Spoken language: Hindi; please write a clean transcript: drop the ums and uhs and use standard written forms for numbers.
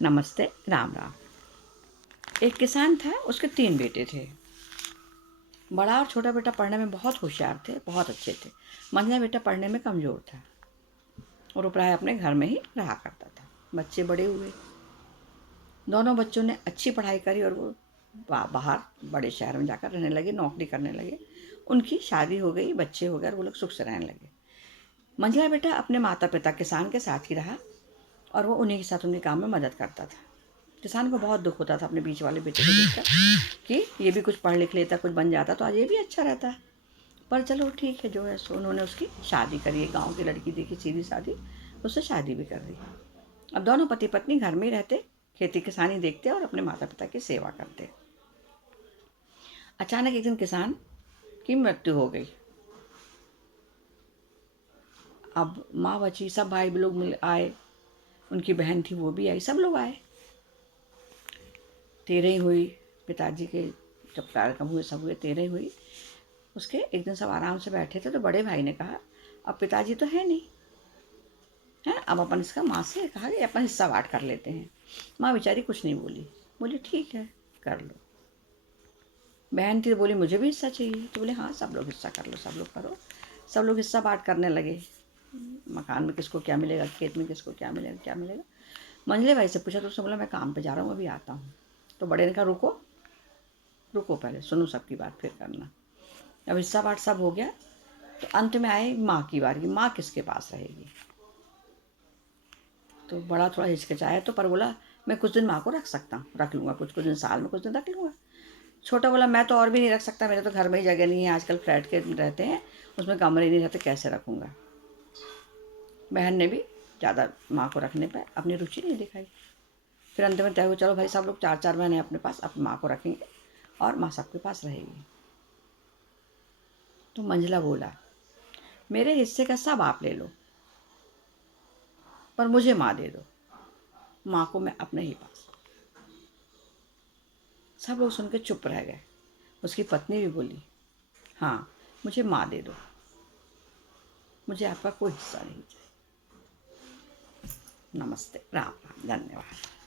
नमस्ते, राम राम। एक किसान था, उसके 3 बेटे थे। बड़ा और छोटा बेटा पढ़ने में बहुत होशियार थे, बहुत अच्छे थे। मंझला बेटा पढ़ने में कमज़ोर था और वो प्राय अपने घर में ही रहा करता था। बच्चे बड़े हुए, दोनों बच्चों ने अच्छी पढ़ाई करी और वो बाहर बड़े शहर में जाकर रहने लगे, नौकरी करने लगे। उनकी शादी हो गई, बच्चे हो गए और वो लोग सुख से रहने लगे। मंझला बेटा अपने माता पिता किसान के साथ ही रहा और वो उन्हीं के साथ उनके काम में मदद करता था। किसान को बहुत दुख होता था अपने बीच वाले बेटे को देखकर कि ये भी कुछ पढ़ लिख लेता, कुछ बन जाता तो आज ये भी अच्छा रहता। पर चलो ठीक है, जो है सो उन्होंने उसकी शादी करी। एक गाँव की लड़की देखी, सीधी सादी, उससे शादी भी कर दी। अब दोनों पति पत्नी घर में ही रहते, खेती किसानी देखते और अपने माता पिता की सेवा करते। अचानक एक दिन किसान की मृत्यु हो गई। अब माँ बची, सब भाई लोग मिल आए, उनकी बहन थी वो भी आई, सब लोग आए। तेरह ही हुई, पिताजी के जब कार्यक्रम हुए, सब हुए, तेरह ही हुई। उसके एक दिन सब आराम से बैठे थे तो बड़े भाई ने कहा, अब पिताजी तो है नहीं है, अब अपन इसका माँ से कहा कि अपन हिस्सा बांट कर लेते हैं। माँ बेचारी कुछ नहीं बोली, बोली ठीक है कर लो। बहन थी बोली मुझे भी हिस्सा चाहिए, तो बोले हाँ सब लोग हिस्सा कर लो, सब लोग करो। सब लोग हिस्सा बांट करने लगे। मकान में किसको क्या मिलेगा, खेत में किसको क्या मिलेगा, क्या मिलेगा। मंझले भाई से पूछा तो उसने बोला मैं काम पे जा रहा हूँ, अभी आता हूँ। तो बड़े ने कहा रुको रुको, पहले सुनो सबकी बात फिर करना। अब हिस्सा बांट सब हो गया तो अंत में आए माँ की बारी, माँ किसके पास रहेगी। तो बड़ा थोड़ा हिचकिचाया तो, पर बोला मैं कुछ दिन माँ को रख सकता हूँ, रख लूँगा, कुछ कुछ दिन, साल में कुछ दिन रख लूँगा। छोटा बोला मैं तो और भी नहीं रख सकता, मेरे तो घर में ही जगह नहीं है, आजकल फ्लैट के रहते हैं, उसमें कमरे नहीं रहते, कैसे रखूँगा। बहन ने भी ज़्यादा माँ को रखने पर अपनी रुचि नहीं दिखाई। फिर अंत में तय हुआ चलो भाई सब लोग 4-4 महीने अपने पास अपनी माँ को रखेंगे और माँ सबके पास रहेगी। तो मंझला बोला मेरे हिस्से का सब आप ले लो, पर मुझे माँ दे दो, माँ को मैं अपने ही पास। सब लोग सुन के चुप रह गए। उसकी पत्नी भी बोली हाँ मुझे माँ दे दो, मुझे आपका कोई हिस्सा नहीं चाहिए। नमस्ते, राम राम, धन्यवाद।